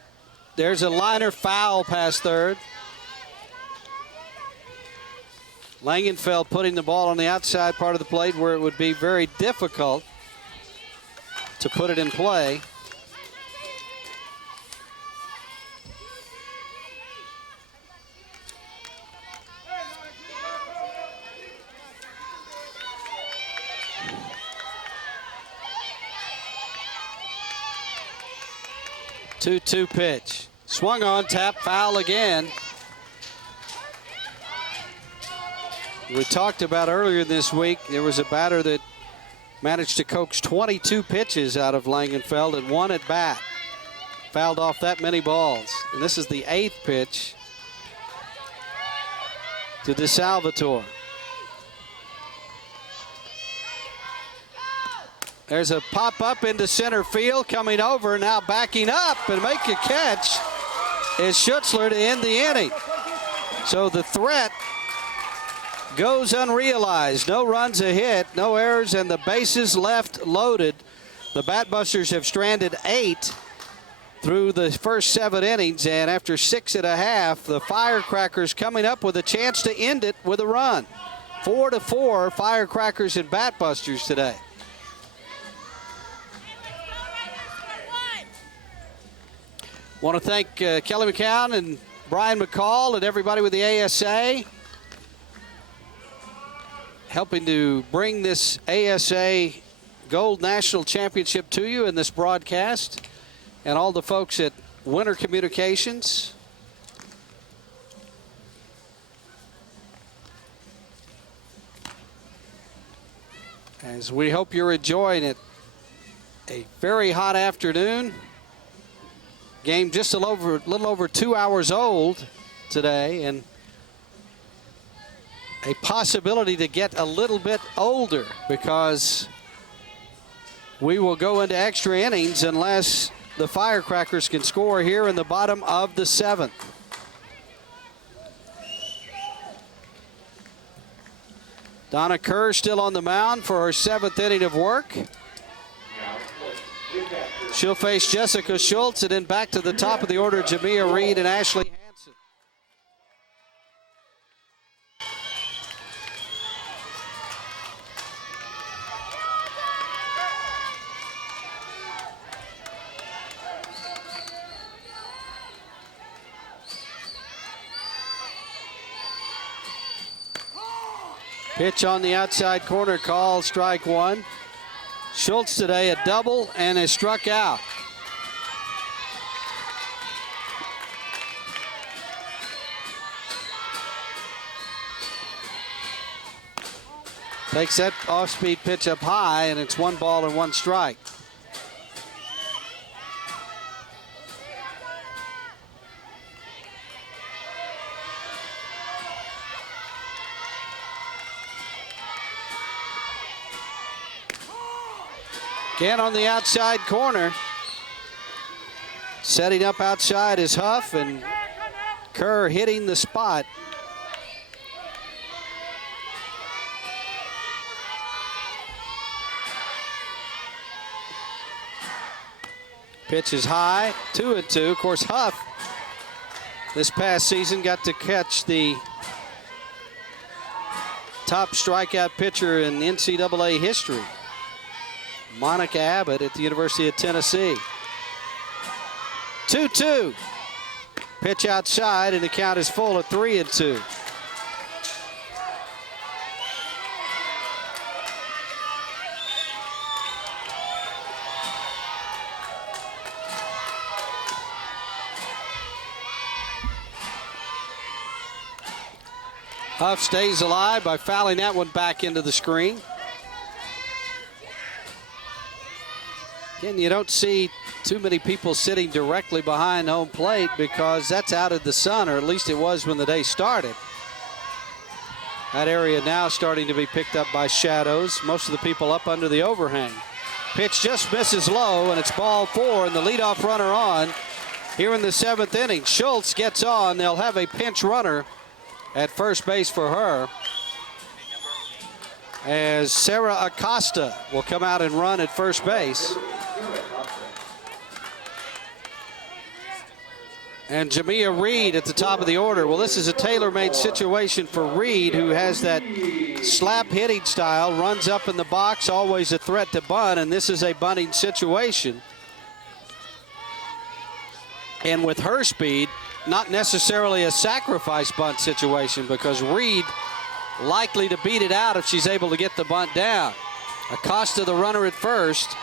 There's a liner foul past third. Langenfeld putting the ball on the outside part of the plate where it would be very difficult to put it in play. Two-two pitch. Swung on, tap, foul again. We talked about earlier this week, there was a batter that managed to coax 22 pitches out of Langenfeld and 1 at bat. Fouled off that many balls. And this is the 8th pitch to DeSalvatore. There's a pop up into center field, coming over, now backing up and make a catch. is Schutzler to end the inning. So the threat goes unrealized. No runs a hit, no errors, and the bases left loaded. The Batbusters have stranded 8 through the first 7 innings, and after 6.5, the Firecrackers coming up with a chance to end it with a run. 4-4, Firecrackers and Batbusters today. Want to thank Kelly McCown and Brian McCall and everybody with the ASA helping to bring this ASA Gold National Championship to you in this broadcast, and all the folks at Winter Communications. As we hope you're enjoying it. A very hot afternoon. Game just a little over 2 hours old today, and a possibility to get a little bit older because we will go into extra innings unless the Firecrackers can score here in the bottom of the 7th. Donna Kerr still on the mound for her 7th inning of work. She'll face Jessica Schultz, and then back to the top of the order, Jamia Reed and Ashley Hansen. Pitch on the outside corner, call, strike 1. Schultz today a double and is struck out. Takes that off-speed pitch up high, and it's 1 ball and 1 strike. Again on the outside corner. Setting up outside is Huff, and Kerr hitting the spot. Pitch is high, 2-2. Of course, Huff this past season got to catch the top strikeout pitcher in NCAA history, Monica Abbott at the University of Tennessee. 2-2. Pitch outside, and the count is full at 3-2. Huff stays alive by fouling that one back into the screen. Again, you don't see too many people sitting directly behind home plate because that's out of the sun, or at least it was when the day started. That area now starting to be picked up by shadows. Most of the people up under the overhang. Pitch just misses low, and it's ball 4, and the leadoff runner on here in the 7th inning. Schultz gets on. They'll have a pinch runner at first base for her, as Sarah Acosta will come out and run at first base. And Jamia Reed at the top of the order. Well, this is a tailor-made situation for Reed, who has that slap hitting style, runs up in the box, always a threat to bunt, and this is a bunting situation. And with her speed, not necessarily a sacrifice bunt situation, because Reed likely to beat it out if she's able to get the bunt down. Acosta, the runner at first.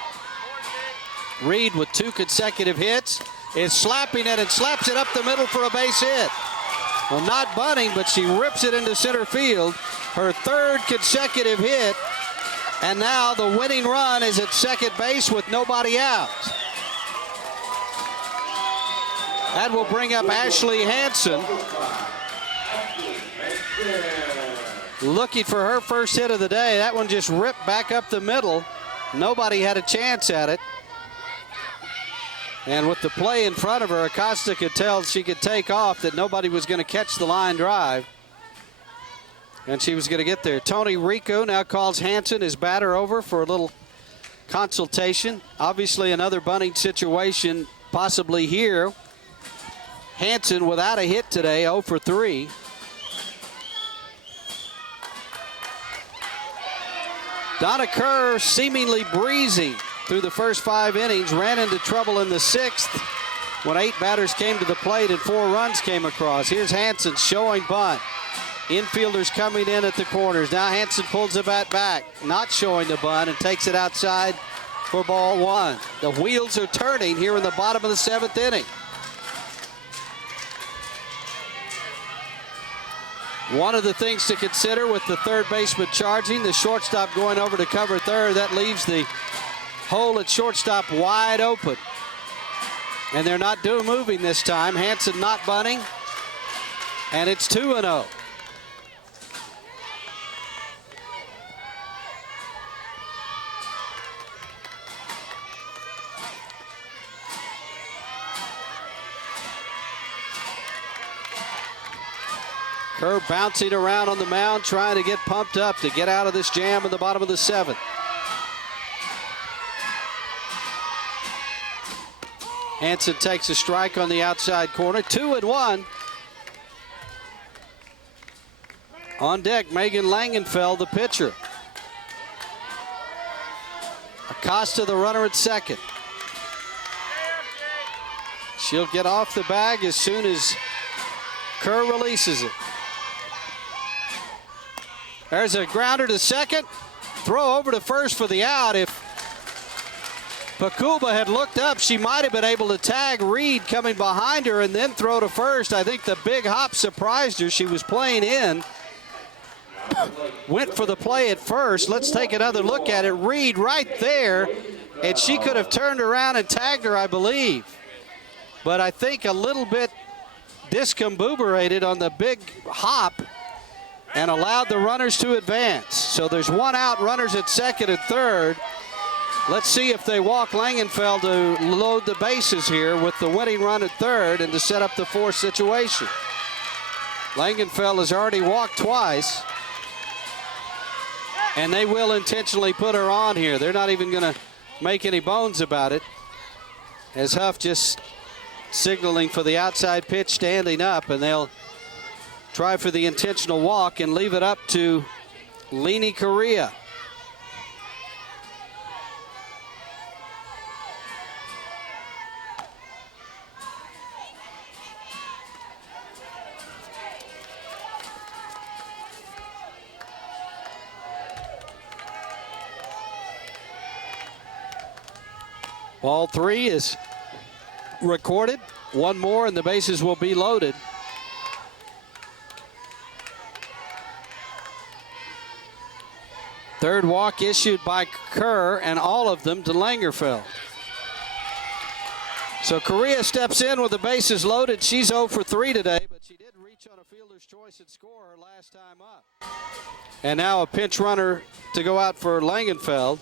Reed with 2 consecutive hits is slapping it and slaps it up the middle for a base hit. Well, not bunting, but she rips it into center field. Her 3rd consecutive hit, and now the winning run is at second base with nobody out. That will bring up Ashley Hansen, looking for her first hit of the day. That one just ripped back up the middle. Nobody had a chance at it. And with the play in front of her, Acosta could tell she could take off, that nobody was going to catch the line drive. And she was going to get there. Tony Rico now calls Hanson, his batter, over for a little consultation. Obviously another bunting situation possibly here. Hanson without a hit today, 0 for 3. Donna Kerr seemingly breezing through the first 5 innings, ran into trouble in the 6th when 8 batters came to the plate and 4 runs came across. Here's Hanson showing bunt. Infielders coming in at the corners. Now Hanson pulls the bat back, not showing the bunt, and takes it outside for ball 1. The wheels are turning here in the bottom of the 7th inning. One of the things to consider with the third baseman charging, the shortstop going over to cover third, that leaves the hole at shortstop wide open. And they're not moving this time. Hanson not bunting. And it's 2-0. Kerr bouncing around on the mound, trying to get pumped up to get out of this jam in the bottom of the 7th. Hanson takes a strike on the outside corner. 2-1. On deck, Megan Langenfeld, the pitcher. Acosta, the runner at second. She'll get off the bag as soon as Kerr releases it. There's a grounder to second. Throw over to first for the out. If Pacuba had looked up, she might have been able to tag Reed coming behind her and then throw to first. I think the big hop surprised her. She was playing in. Went for the play at first. Let's take another look at it. Reed right there, and she could have turned around and tagged her, I believe. But I think a little bit discombobulated on the big hop and allowed the runners to advance. So there's 1 out, runners at second and third. Let's see if they walk Langenfeld to load the bases here with the winning run at third and to set up the 4th situation. Langenfeld has already walked twice, and they will intentionally put her on here. They're not even going to make any bones about it, as Huff just signaling for the outside pitch, standing up, and they'll try for the intentional walk and leave it up to Leni Correa. Ball 3 is recorded. 1 more and the bases will be loaded. Third walk issued by Kerr, and all of them to Langenfeld. So Correa steps in with the bases loaded. She's 0 for 3 today, but she did reach on a fielder's choice and score her last time up. And now a pinch runner to go out for Langenfeld,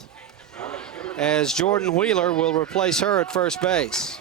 as Jordan Wheeler will replace her at first base.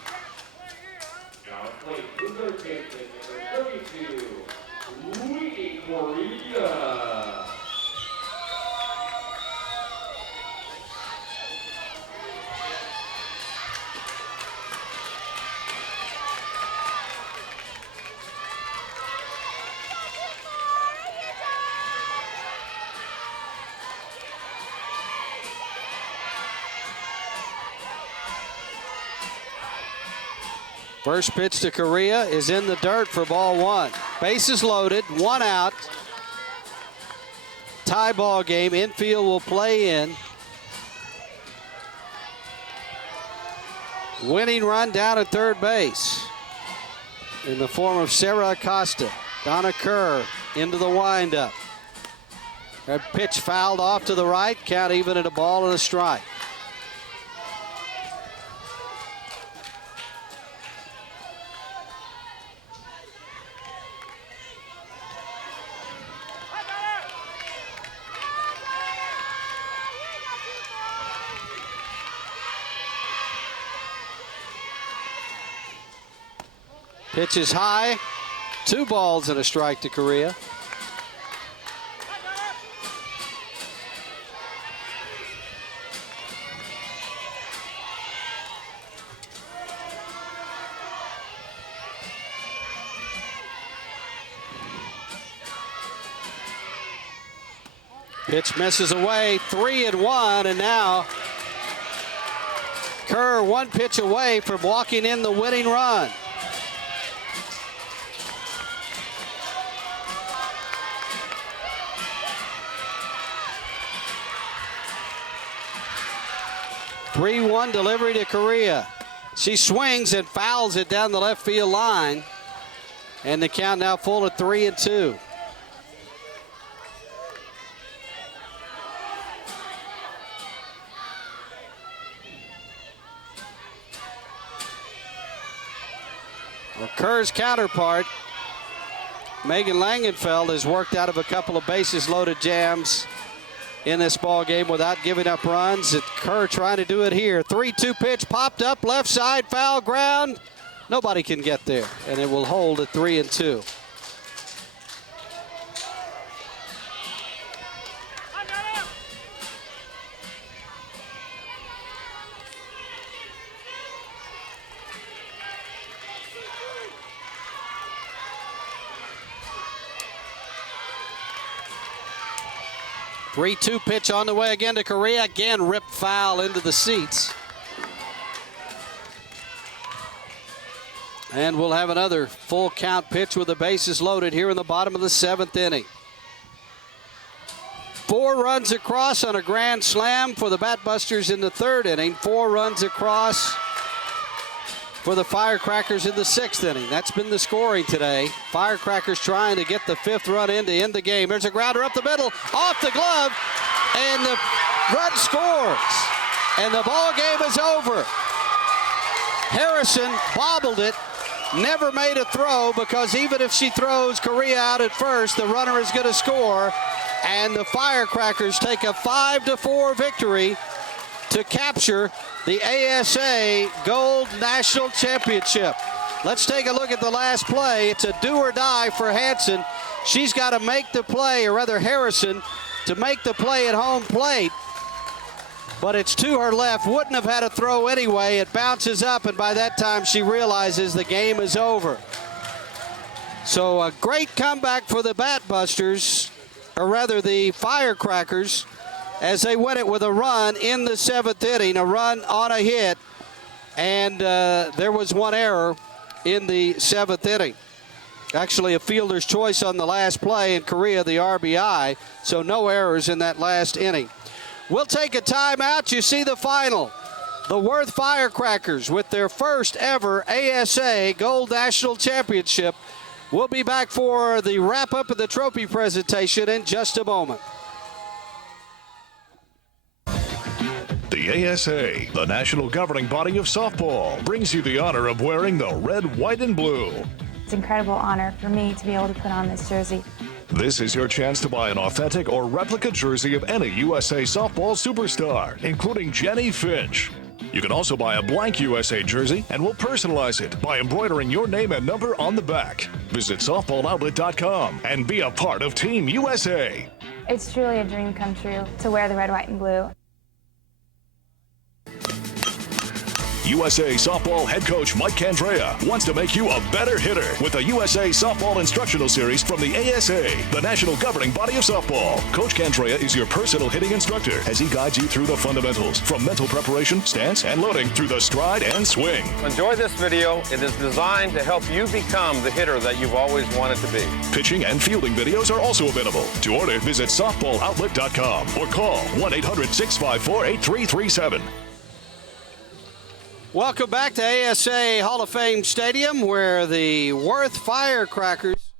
First pitch to Correa is in the dirt for ball 1. Bases loaded, 1 out. Tie ball game. Infield will play in. Winning run down at third base in the form of Sarah Acosta. Donna Kerr into the windup. That pitch fouled off to the right. Count even at a ball and a strike. Pitch is high. 2 balls and a strike to Korea. Pitch misses away, 3-1, and now Kerr 1 pitch away from walking in the winning run. Three-1 delivery to Korea. She swings and fouls it down the left field line, and the count now full at 3-2. Kerr's counterpart, Megan Langenfeld, has worked out of a couple of bases-loaded jams in this ball game without giving up runs. Kerr trying to do it here. 3-2 pitch popped up left side, foul ground. Nobody can get there, and it will hold at 3-2. Three-two pitch on the way again to Korea. Again, ripped foul into the seats. And we'll have another full count pitch with the bases loaded here in the bottom of the 7th inning. 4 runs across on a grand slam for the Batbusters in the 3rd inning. 4 runs across for the Firecrackers in the 6th inning. That's been the scoring today. Firecrackers trying to get the 5th run in to end the game. There's a grounder up the middle, off the glove, and the run scores. And the ball game is over. Harrison bobbled it, never made a throw, because even if she throws Korea out at first, the runner is going to score. And the Firecrackers take a 5-4 victory to capture the ASA Gold National Championship. Let's take a look at the last play. It's a do or die for Hanson. She's got to make the play, or rather Harrison, to make the play at home plate. But it's to her left. Wouldn't have had a throw anyway. It bounces up, and by that time she realizes the game is over. So a great comeback for the Batbusters, or rather the Firecrackers, as they win it with a run in the 7th inning, a run on a hit, and there was 1 error in the 7th inning. Actually, a fielder's choice on the last play, in Korea the RBI, so no errors in that last inning. We'll take a timeout. You see the final. The Worth Firecrackers with their first ever ASA Gold National Championship. We'll be back for the wrap-up of the trophy presentation in just a moment. The ASA, the national governing body of softball, brings you the honor of wearing the red, white, and blue. It's an incredible honor for me to be able to put on this jersey. This is your chance to buy an authentic or replica jersey of any USA softball superstar, including Jenny Finch. You can also buy a blank USA jersey, and we'll personalize it by embroidering your name and number on the back. Visit softballoutlet.com and be a part of Team USA. It's truly a dream come true to wear the red, white, and blue. USA Softball head coach Mike Candrea wants to make you a better hitter with the USA Softball Instructional Series from the ASA, the national governing body of softball. Coach Candrea is your personal hitting instructor as he guides you through the fundamentals, from mental preparation, stance, and loading through the stride and swing. Enjoy this video. It is designed to help you become the hitter that you've always wanted to be. Pitching and fielding videos are also available. To order, visit softballoutlet.com or call 1-800-654-8337. Welcome back to ASA Hall of Fame Stadium, where the Worth Firecrackers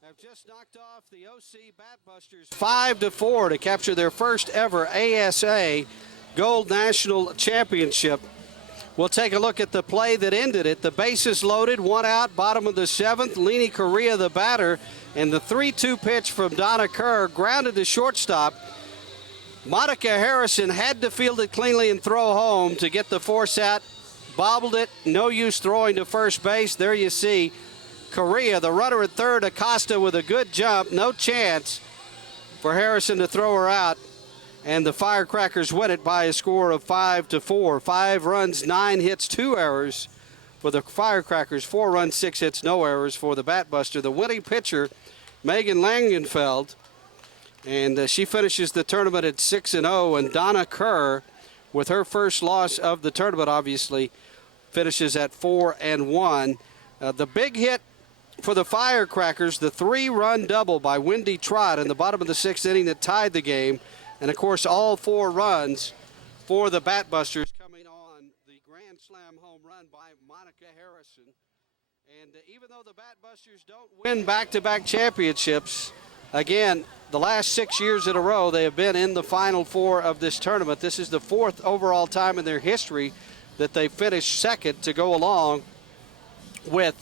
have just knocked off the OC Batbusters 5-4 to capture their first ever ASA Gold National Championship. We'll take a look at the play that ended it. The bases loaded, 1 out, bottom of the 7th. Leni Korea, the batter, and the 3-2 pitch from Donna Kerr grounded to shortstop. Monica Harrison had to field it cleanly and throw home to get the force out. Bobbled it, no use throwing to first base. There you see Correa. The runner at third, Acosta, with a good jump. No chance for Harrison to throw her out. And the Firecrackers win it by a score of 5-4. 5 runs, 9 hits, 2 errors for the Firecrackers. 4 runs, 6 hits, no errors for the Batbuster. The winning pitcher, Megan Langenfeld, and she finishes the tournament at 6-0. And Donna Kerr, with her first loss of the tournament, obviously, finishes at 4-1. The big hit for the Firecrackers, the 3-run double by Wendy Trott in the bottom of the 6th inning that tied the game. And, of course, all 4 runs for the Batbusters coming on the Grand Slam home run by Monica Harrison. And even though the Batbusters don't win back-to-back championships, again, the last 6 years in a row, they have been in the Final Four of this tournament. This is the 4th overall time in their history that they finished second to go along with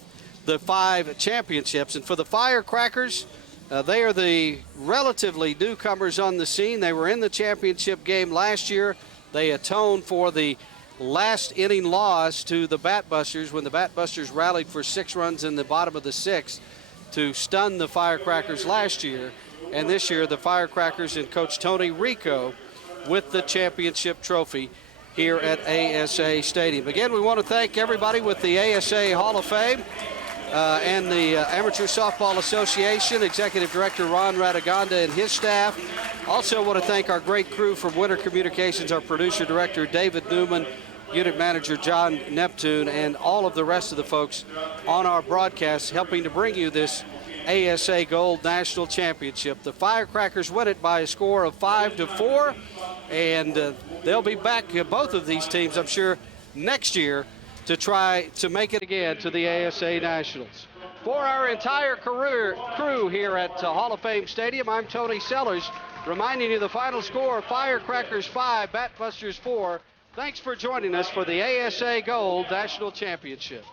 the 5 championships. And for the Firecrackers, they are the relatively newcomers on the scene. They were in the championship game last year. They atoned for the last inning loss to the Batbusters when the Batbusters rallied for 6 runs in the bottom of the 6th to stun the Firecrackers last year. And this year, the Firecrackers and Coach Tony Rico with the championship trophy here at ASA Stadium. Again, we want to thank everybody with the ASA Hall of Fame and the Amateur Softball Association, Executive Director Ron Radaganda and his staff. Also want to thank our great crew from Winter Communications, our producer director David Newman, unit manager John Neptune, and all of the rest of the folks on our broadcast helping to bring you this ASA Gold National Championship. The Firecrackers win it by a score of 5-4, and they'll be back, both of these teams, I'm sure, next year to try to make it again to the ASA Nationals. For our entire crew here at Hall of Fame Stadium, I'm Tony Sellers, reminding you the final score, Firecrackers 5, Batbusters 4. Thanks for joining us for the ASA Gold National Championship.